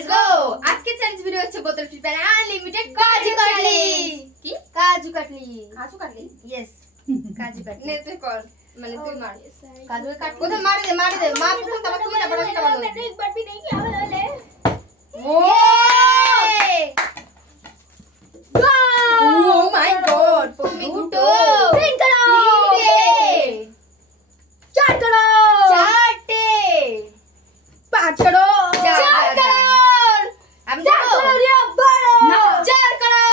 Let's go. আজকে challenge video হচ্ছে বোতল flip and unlimited kaju katli. কি কাজু কাটলি? কাজু কাটলি? ইয়েস কাজু কাটলি। নে তুই কর, মানে তুই মার। কাজু কাট কোথা মার দে মা প্রথম তারপর তুই তারপর আমি তারপর मैंने एक बार भी नहीं किया वाले। ओ Oh my god, তুমি দুটো তিন করো, চার করো, চারটে, পাঁচ করো, চার করো, আমি চার করো রে বড় না, চার করো,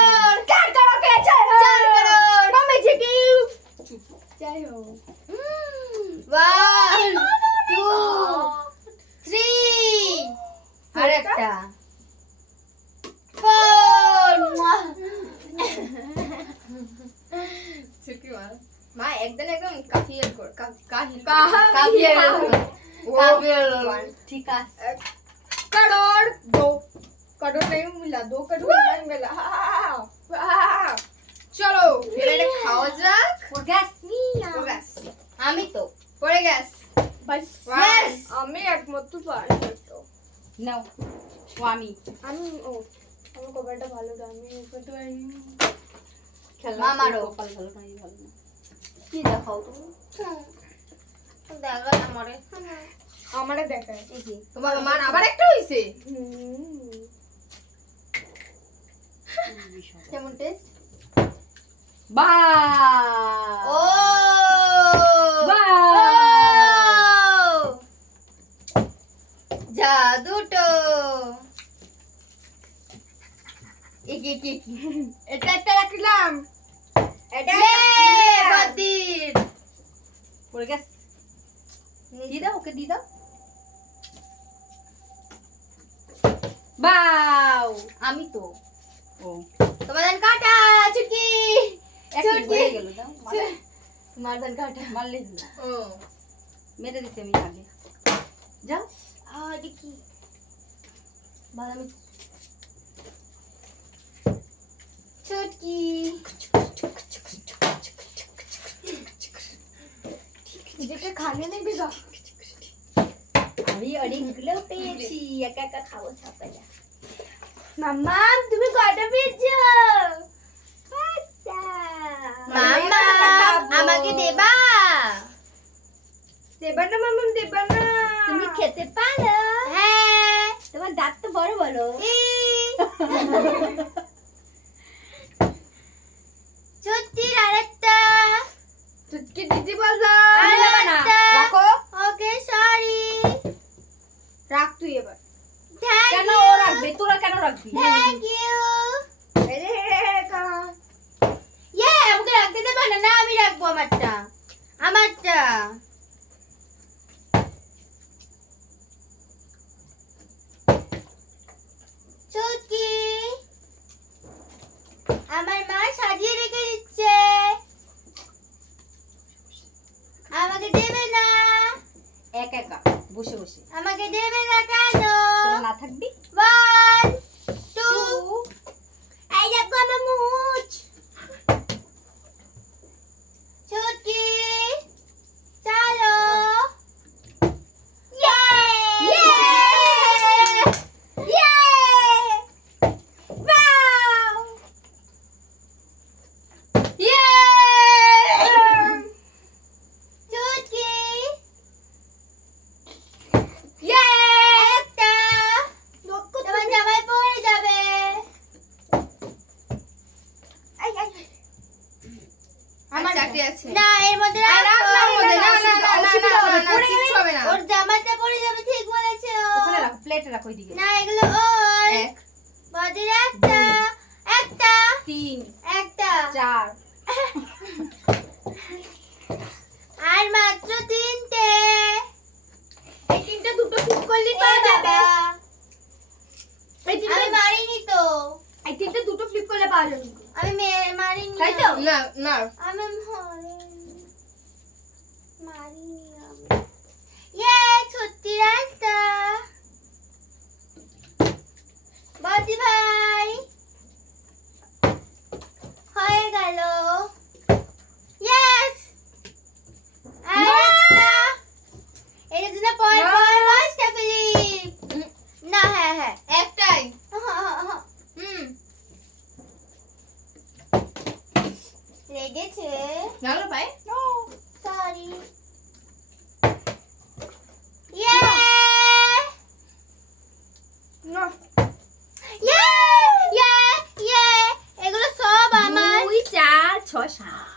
চার করো কে চার করো, মম্মি জি কি জয় हो 1 2 3 আরেকটা 4 ছুটি মার মা একদম একদম কাফিয়ার কর কাফিয়ার ঠিক আছে करोड़ 2 करोड़ नहीं मिला 2 करोड़ नहीं मिला চলো এবারে খাওয়া যাক পড়ে গ্যাস আমি তো পড়ে গ্যাস বাস আমি একমাত্র পারি তো নাও ও আমি আমার কপালটা ভালো না আমি করতে পারিনি খেলা মারো কপাল ভালো নাই ভালো না কি দেখাও তুমি দেখা আমারে দেখায় এই কি তোমার মান আবার একটা হইছে কেমন টেস্ট বা ও বা জাদুটো কি এটা একটা রাখলাম এটা বাদির পড়ে গেছে দি দাও ওকে দি দাও বাও আমি তো ও তোমাদের কাটা চুটকি চুটকি গেল দাও তোমাদের কাটা মারলে ও মেরে দিতে আমি আগে যাও দেখি বাদামি চুটকি যেটা খানে नहीं देगा আমি অনেকগুলো পেয়েছি একা একা খাবো ছাপালা মাম্মা তুমি কয়টা পেয়েছো মাম্মা আমাকে দেবা না মাম্মা দেবা না তুমি খেতে পারো হ্যাঁ তোমার দাঁত তো বড় বড় চুটকির আরেকটা চুটকি দিদি বললো রাখো ওকে সরি রাখ তুই এবার কেন ও রাখবে তোরা কেন রাখবি থ্যাংক ইউ আমাকে রাখতে দেবে না আমি রাখবো আমারটা চুটকি আমার মা সাজিয়ে রেখে দিচ্ছে আমাকে দেবে না একা একা বসে বসে আমাকে দেবে না কেন তোরা না থাকবি 1 2 এই দেখো আমার মুছ চুটকি চলো ইয়ে ওয়াও চুটকি একটা তোমার জামায় পড়ে যাবে আমার চাকরি আছে না এর মধ্যে ওর জামাটা পড়ে যাবে ঠিক বলেছো ওখানে রাখো প্লেটে রাখো এইদিকে না এগুলো ওর এক বডির একটা 3 একটা 4 আর মাত্র 3টে এই তিনটা দুটো ঠিক করলি পাওয়া যাবে এই তিনটা আমি মারিনি তো এই তিনটা দুটো ফ্লিপ করলে পাওয়া যাবে আমি মারিনি তাই তো না আমি মারিনি আমি ছুটি রাস্তা বাদি ভাই হয়ে গেল ইয়েস এটা দিনা পর পাঁচটা ফ্লিপ না হ্যাঁ একটা রেগেছে ভালো পাই নো সরি ইয়ে নো ইয়ে ইয়ে ইয়ে এগুলো সব আমার 2 4 6 7